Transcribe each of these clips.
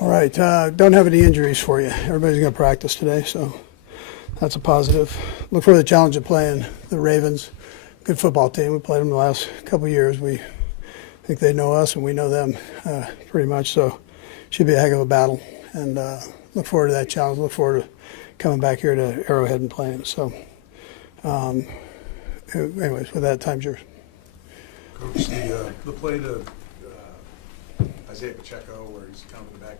All right, don't have any injuries for you. Everybody's going to practice today, so that's a positive. Look for the challenge of playing the Ravens. Good football team. We played them the last couple of years. We think they know us and we know them pretty much, so should be a heck of a battle. And look forward to that challenge. Look forward to coming back here to Arrowhead and playing. So, anyways, with that, time's yours. Coach, the play to Isaiah Pacheco, where he's coming back,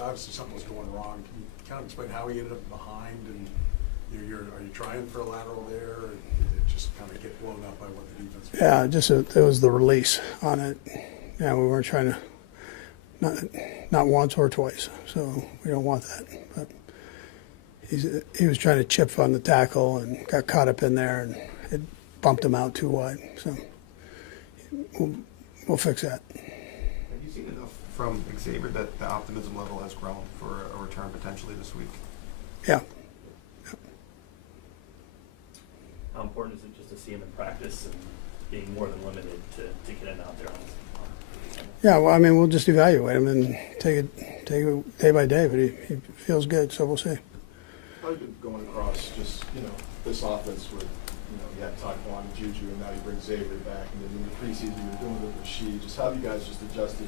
obviously something was going wrong. Can you kind of explain how he ended up behind, and are you trying for a lateral there, or did it just kind of get blown up by what the defense was? Yeah, it was the release on it. Yeah, we weren't trying to, not once or twice, so we don't want that. But he was trying to chip on the tackle and got caught up in there, and it bumped him out too wide. So we'll fix that. Have you seen enough from Xavier that the optimism level has grown for a return potentially this week? Yeah. How important is it just to see him in practice and being more than limited to get him out there? Yeah, well, I mean, we'll just evaluate him and take it day by day, but he feels good, so we'll see. How have you been going across just, this offense with, you had Taquan and Juju, and now you bring Xavier back, and then in the preseason you were doing it with Rashid. Just how have you guys just adjusted,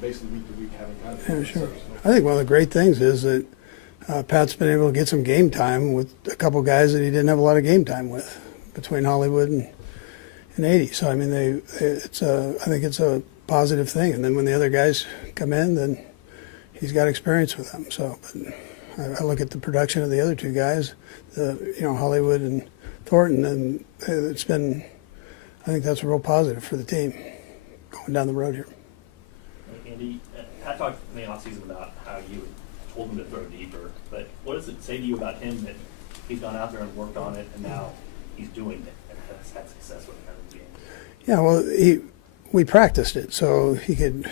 basically week to week, having kind of... Yeah, sure. I think one of the great things is that Pat's been able to get some game time with a couple guys that he didn't have a lot of game time with, between Hollywood and 80. So, I mean, I think it's a positive thing. And then when the other guys come in, then he's got experience with them. So, but I look at the production of the other two guys, Hollywood and Thornton, and it's been, I think that's a real positive for the team going down the road here. Andy, Pat talked in the offseason about how you told him to throw deeper, but what does it say to you about him that he's gone out there and worked on it, and now he's doing it and has had success with it every game? Yeah, well, we practiced it, so he could.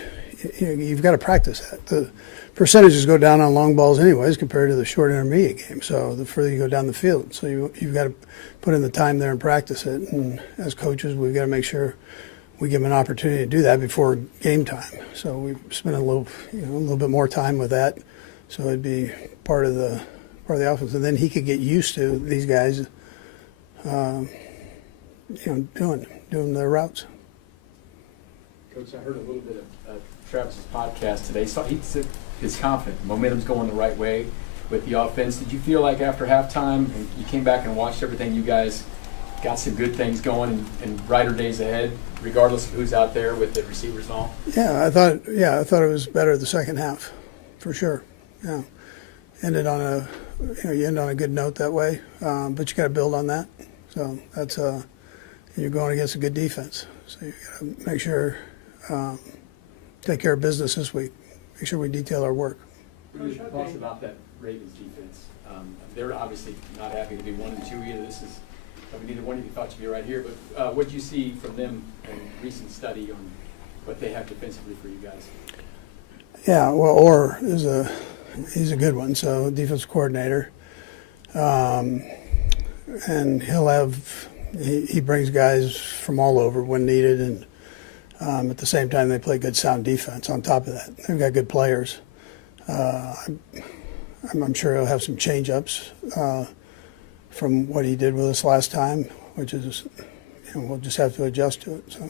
You've got to practice that. The percentages go down on long balls anyways compared to the short intermediate game. So the further you go down the field, so you've got to put in the time there and practice it. And as coaches, we've got to make sure we give him an opportunity to do that before game time. So we spent a little bit more time with that, so it'd be part of the offense, and then he could get used to these guys, doing their routes. Coach, I heard a little bit of Travis's podcast today. So he said he's confident. Momentum's going the right way with the offense. Did you feel like after halftime, and you came back and watched everything, you guys got some good things going and brighter days ahead, regardless of who's out there with the receivers and all? Yeah, I thought it was better the second half, for sure. Yeah, ended on you end on a good note that way, but you got to build on that. So that's you're going against a good defense, so you got to make sure take care of business this week. Make sure we detail our work. We talked about that Ravens defense. They're obviously not happy to be 1-2 either. This is neither one of you thought to be right here, but what did you see from them in recent study on what they have defensively for you guys? Yeah, well, Orr he's a good one. So defensive coordinator, and he brings guys from all over when needed, and at the same time they play good sound defense. On top of that, they've got good players. I'm sure he'll have some change-ups from what he did with us last time, which is, we'll just have to adjust to it. So,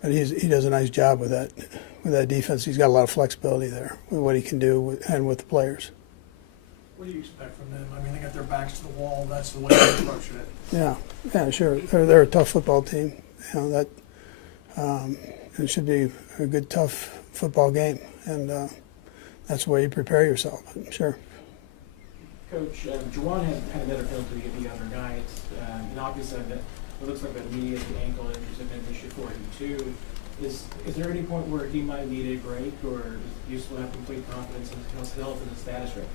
but he does a nice job with that defense. He's got a lot of flexibility there with what he can do and with the players. What do you expect from them? I mean, they got their backs to the wall. That's the way they're approaching it. Yeah, sure. They're a tough football team. It should be a good, tough football game, and that's the way you prepare yourself. Sure. Coach, Juwan had another penalty the other night, and obviously it looks like that knee at the ankle injuries have been an issue for him too. Is there any point where he might need a break, or do you still have complete confidence in his health and his status right?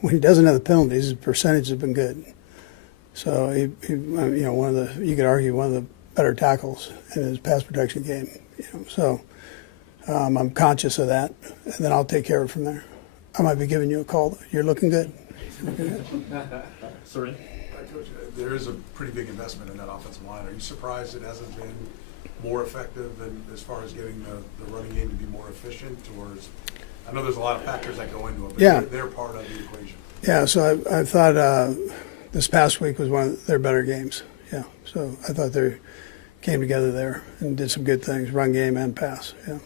When he doesn't have the penalties, his percentage has been good. So you could argue one of the better tackles in his pass protection game. So I'm conscious of that, and then I'll take care of it from there. I might be giving you a call. You're looking good. Sorry. Coach, there is a pretty big investment in that offensive line. Are you surprised it hasn't been more effective and as far as getting the running game to be more efficient, or is, I know there's a lot of factors that go into it, but Yeah. they're part of the equation. Yeah, so I thought this past week was one of their better games. Yeah, so I thought they came together there and did some good things, run game and pass. Yeah.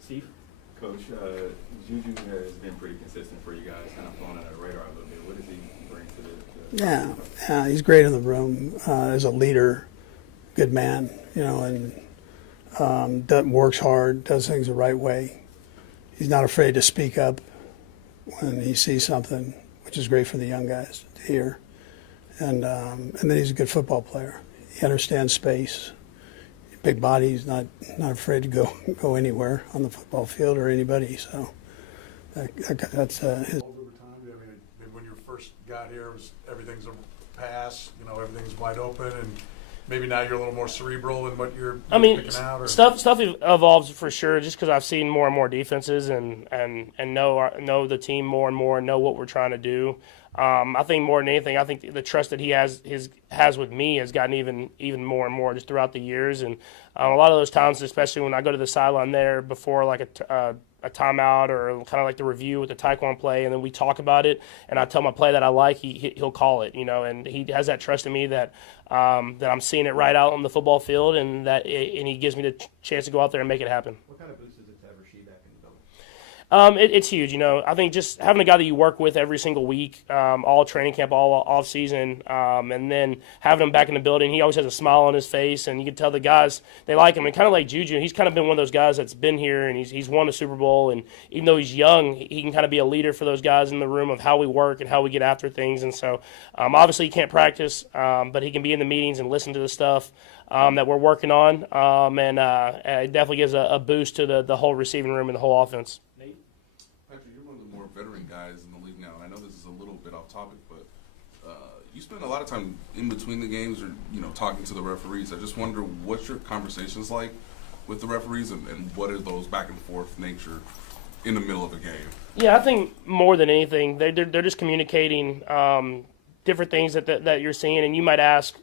Steve? Coach, Juju has been pretty consistent for you guys, kind of flown under the radar a little bit. What does he bring to the Yeah, he's great in the room as a leader, good man, and works hard, does things the right way. He's not afraid to speak up when he sees something, which is great for the young guys to hear. And then he's a good football player. He understands space. Big body. He's not afraid to go anywhere on the football field or anybody. So that's his. Over time, I mean, when you first got here, everything's a pass, everything's wide open, and maybe now you're a little more cerebral in what you're picking out? Or? Stuff evolves for sure, just because I've seen more and more defenses and know the team more and more and know what we're trying to do. I think more than anything, I think the trust that he has with me has gotten even more and more just throughout the years. And a lot of those times, especially when I go to the sideline there before like a timeout or kind of like the review with the Taekwondo play, and then we talk about it, and I tell him a play that I like, he'll call it, and he has that trust in me that I'm seeing it right out on the football field, and he gives me the chance to go out there and make it happen. What kind of boost is it to have Rasheed back in the building? It's huge, I think just having a guy that you work with every single week, all training camp, all off season, and then having him back in the building, he always has a smile on his face, and you can tell the guys, they like him. And kind of like Juju, he's kind of been one of those guys that's been here, and he's won a Super Bowl, and even though he's young, he can kind of be a leader for those guys in the room of how we work and how we get after things. And so obviously he can't practice, but he can be in the meetings and listen to the stuff that we're working on, and it definitely gives a boost to the whole receiving room and the whole offense. You're one of the more veteran guys in the league now, and I know this is a little bit off topic, but you spend a lot of time in between the games or, talking to the referees. I just wonder what's your conversations like with the referees and what are those back and forth nature in the middle of a game? Yeah, I think more than anything, they're just communicating different things that you're seeing, and you might ask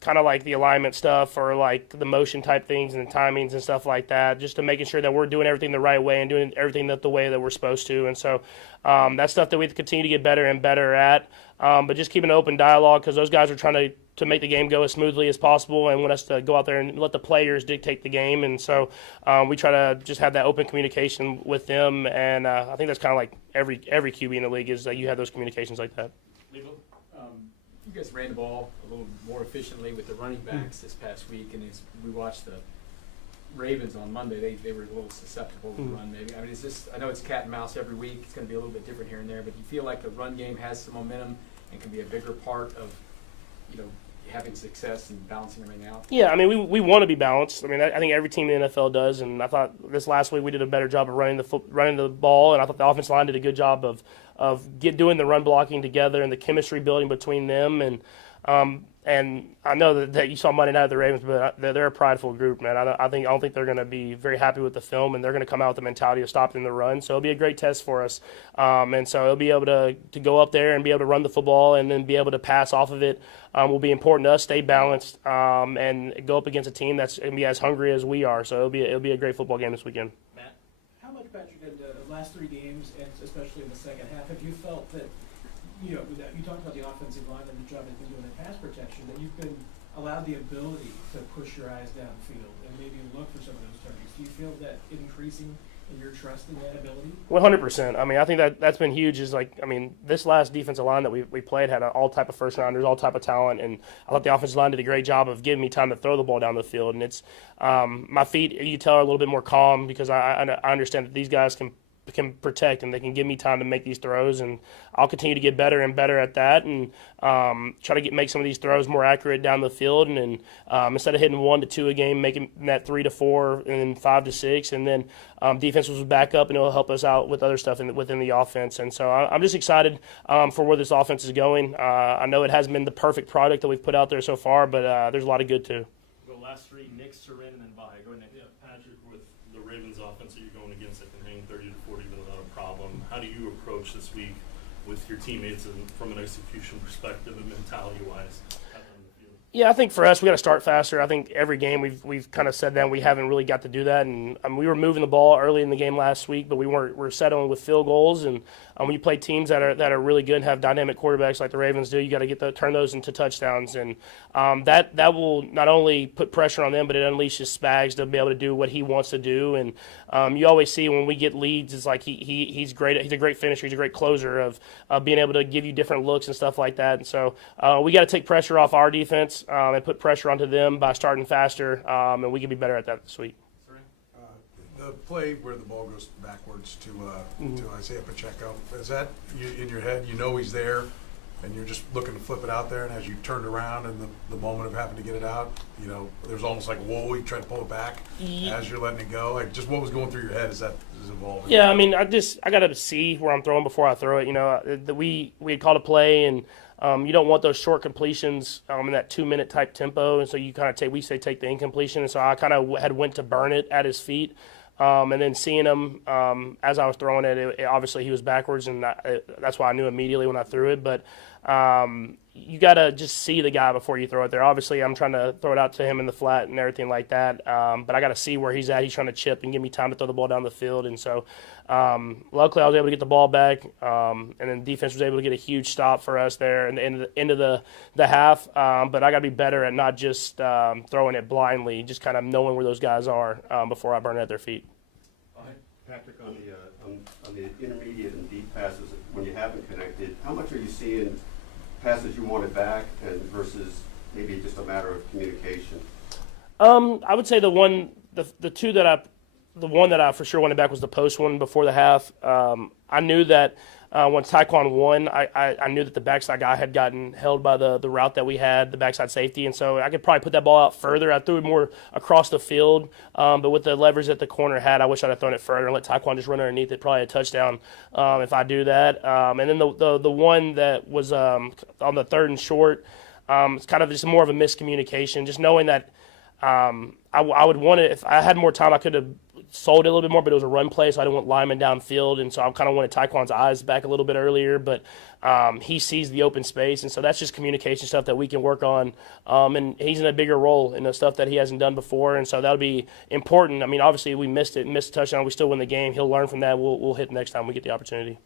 kind of like the alignment stuff or like the motion type things and the timings and stuff like that, just to making sure that we're doing everything the right way and doing everything the way that we're supposed to. And so that's stuff that we continue to get better and better at, but just keeping an open dialogue because those guys are trying to make the game go as smoothly as possible and want us to go out there and let the players dictate the game. And so we try to just have that open communication with them, and I think that's kind of like every QB in the league is that you have those communications like that. You guys ran the ball a little more efficiently with the running backs this past week, and as we watched the Ravens on Monday, they were a little susceptible to the run maybe. I mean, I know it's cat and mouse every week. It's going to be a little bit different here and there, but do you feel like the run game has some momentum and can be a bigger part of, having success and balancing everything out? Yeah, I mean, we want to be balanced. I mean, I think every team in the NFL does, and I thought this last week we did a better job of running the ball, and I thought the offensive line did a good job of doing the run blocking together and the chemistry building between them. And I know that you saw Monday night at the Ravens, but they're a prideful group, man. I don't think they're going to be very happy with the film, and they're going to come out with the mentality of stopping the run. So it'll be a great test for us. And so it'll be able to go up there and be able to run the football and then be able to pass off of it will be important to us. Stay balanced and go up against a team that's going to be as hungry as we are. So it'll be a great football game this weekend. Matt, how much, Patrick, in the last 3 games, and especially in the second half, have you felt that, you talked about the offensive line and the job they've been doing in pass protection, that you've been allowed the ability to push your eyes downfield and maybe look for some of those targets? Do you feel that increasing in your trust in that ability? 100%. I mean, I think that's been huge. This last defensive line that we played had all type of first rounders, all type of talent, and I thought the offensive line did a great job of giving me time to throw the ball down the field. And it's my feet, you tell, are a little bit more calm because I understand that these guys can protect and they can give me time to make these throws, and I'll continue to get better and better at that and try to make some of these throws more accurate down the field, and instead of hitting 1 to 2 a game, making that 3 to 4 and then 5 to 6, and then defense will back up and it'll help us out with other stuff within the offense. And so I'm just excited for where this offense is going. I know it hasn't been the perfect product that we've put out there so far, but there's a lot of good too. Go last 3, Nick, Sarin, and then Bye. Go ahead, Nick. Yeah, Patrick, with the Ravens offense that you're going against that can hang 30 to 40 without a problem, how do you approach this week with your teammates and from an execution perspective and mentality-wise? Yeah, I think for us, we got to start faster. I think every game we've kind of said that we haven't really got to do that, and we were moving the ball early in the game last week, but we're settling with field goals. And when you play teams that are really good and have dynamic quarterbacks like the Ravens do, you got to turn those into touchdowns, and that will not only put pressure on them, but it unleashes Spags to be able to do what he wants to do. And you always see when we get leads, it's like he's great. He's a great finisher. He's a great closer of being able to give you different looks and stuff like that. And so we got to take pressure off our defense. And put pressure onto them by starting faster, and we can be better at that this week. The play where the ball goes backwards to Isaiah Pacheco, is that in your head? You know he's there, and you're just looking to flip it out there, and as you turned around in the moment of having to get it out, there's almost like, whoa, you try to pull it back as you're letting it go. Like, just what was going through your head as that is evolving? Yeah, I mean, I got to see where I'm throwing before I throw it. We had called a play, and you don't want those short completions in that 2-minute type tempo, and so you kind of take the incompletion, and so I kind of had went to burn it at his feet, and then seeing him as I was throwing it, obviously he was backwards, and that's why I knew immediately when I threw it. But you got to just see the guy before you throw it there. Obviously, I'm trying to throw it out to him in the flat and everything like that, but I got to see where he's at. He's trying to chip and give me time to throw the ball down the field, and so luckily I was able to get the ball back, and then defense was able to get a huge stop for us there in the end of the half. But I got to be better at not just throwing it blindly, just kind of knowing where those guys are before I burn it at their feet. Patrick, on the intermediate and deep passes, when you haven't connected, how much are you seeing passes you wanted back and versus maybe just a matter of communication? I would say the one that I for sure wanted back was the post one before the half. I knew that when Taekwon won, I knew that the backside guy had gotten held by the route that we had, the backside safety, and so I could probably put that ball out further. I threw it more across the field, but with the leverage that the corner had, I wish I'd have thrown it further and let Taekwon just run underneath it, probably a touchdown if I do that. And then the one that was on the 3rd and short, it's kind of just more of a miscommunication, just knowing that I would want it. If I had more time, I could have sold it a little bit more, but it was a run play, so I didn't want linemen downfield, and so I kind of wanted Taekwon's eyes back a little bit earlier, but he sees the open space, and so that's just communication stuff that we can work on, and he's in a bigger role in the stuff that he hasn't done before, and so that'll be important. I mean, obviously, we missed a touchdown, we still win the game. He'll learn from that. We'll hit next time we get the opportunity.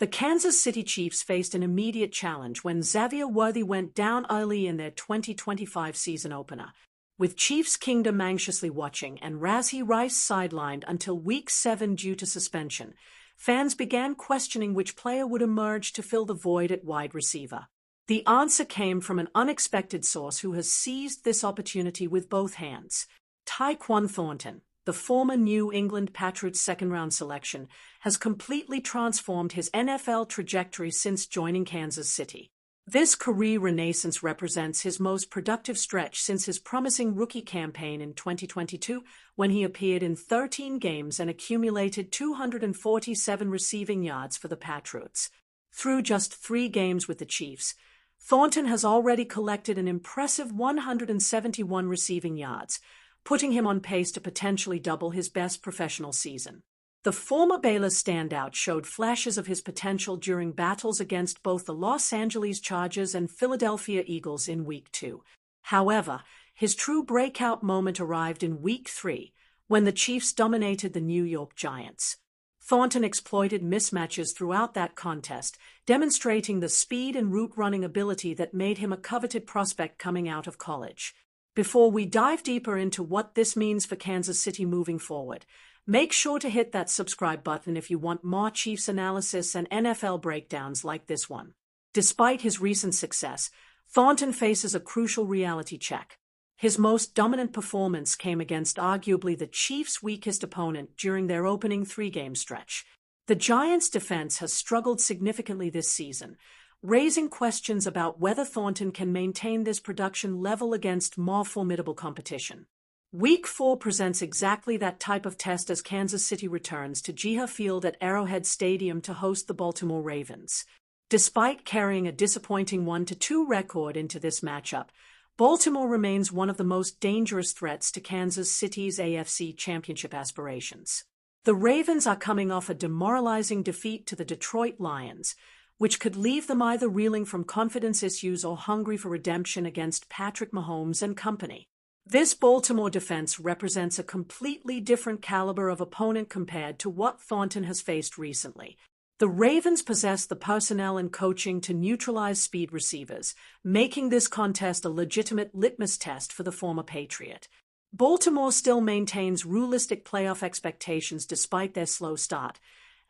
The Kansas City Chiefs faced an immediate challenge when Xavier Worthy went down early in their 2025 season opener. With Chiefs Kingdom anxiously watching and Rashee Rice sidelined until Week 7 due to suspension, fans began questioning which player would emerge to fill the void at wide receiver. The answer came from an unexpected source who has seized this opportunity with both hands. Tyquan Thornton, the former New England Patriots second-round selection, has completely transformed his NFL trajectory since joining Kansas City. This career renaissance represents his most productive stretch since his promising rookie campaign in 2022, when he appeared in 13 games and accumulated 247 receiving yards for the Patriots. Through just 3 games with the Chiefs, Thornton has already collected an impressive 171 receiving yards, putting him on pace to potentially double his best professional season. The former Baylor standout showed flashes of his potential during battles against both the Los Angeles Chargers and Philadelphia Eagles in Week 2. However, his true breakout moment arrived in Week 3, when the Chiefs dominated the New York Giants. Thornton exploited mismatches throughout that contest, demonstrating the speed and route-running ability that made him a coveted prospect coming out of college. Before we dive deeper into what this means for Kansas City moving forward, make sure to hit that subscribe button if you want more Chiefs analysis and NFL breakdowns like this one. Despite his recent success, Thornton faces a crucial reality check. His most dominant performance came against arguably the Chiefs' weakest opponent during their opening 3-game stretch. The Giants' defense has struggled significantly this season, raising questions about whether Thornton can maintain this production level against more formidable competition. Week 4 presents exactly that type of test as Kansas City returns to Jiha Field at Arrowhead Stadium to host the Baltimore Ravens. Despite carrying a disappointing 1-2 record into this matchup, Baltimore remains one of the most dangerous threats to Kansas City's AFC Championship aspirations. The Ravens are coming off a demoralizing defeat to the Detroit Lions, which could leave them either reeling from confidence issues or hungry for redemption against Patrick Mahomes and company. This Baltimore defense represents a completely different caliber of opponent compared to what Thornton has faced recently. The Ravens possess the personnel and coaching to neutralize speed receivers, making this contest a legitimate litmus test for the former Patriot. Baltimore still maintains realistic playoff expectations despite their slow start,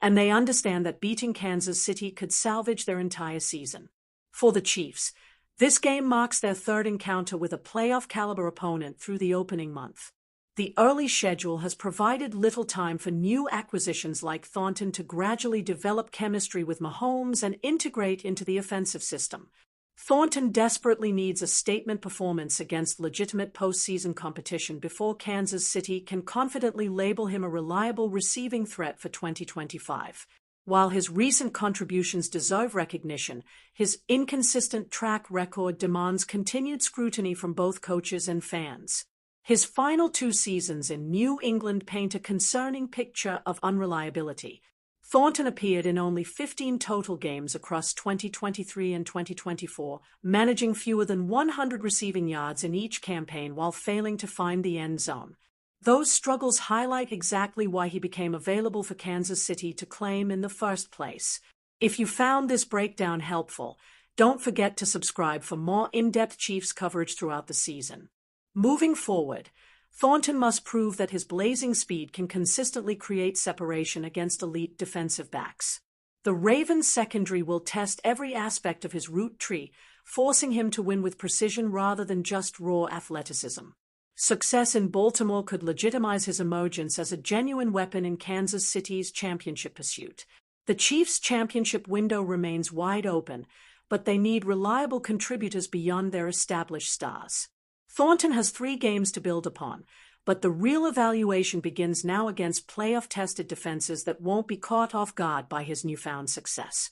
and they understand that beating Kansas City could salvage their entire season. For the Chiefs, this game marks their third encounter with a playoff-caliber opponent through the opening month. The early schedule has provided little time for new acquisitions like Thornton to gradually develop chemistry with Mahomes and integrate into the offensive system. Thornton desperately needs a statement performance against legitimate postseason competition before Kansas City can confidently label him a reliable receiving threat for 2025. While his recent contributions deserve recognition, his inconsistent track record demands continued scrutiny from both coaches and fans. His final 2 seasons in New England paint a concerning picture of unreliability. Thornton appeared in only 15 total games across 2023 and 2024, managing fewer than 100 receiving yards in each campaign while failing to find the end zone. Those struggles highlight exactly why he became available for Kansas City to claim in the first place. If you found this breakdown helpful, don't forget to subscribe for more in-depth Chiefs coverage throughout the season. Moving forward, Thornton must prove that his blazing speed can consistently create separation against elite defensive backs. The Ravens secondary will test every aspect of his route tree, forcing him to win with precision rather than just raw athleticism. Success in Baltimore could legitimize his emergence as a genuine weapon in Kansas City's championship pursuit. The Chiefs' championship window remains wide open, but they need reliable contributors beyond their established stars. Thornton has 3 games to build upon, but the real evaluation begins now against playoff-tested defenses that won't be caught off guard by his newfound success.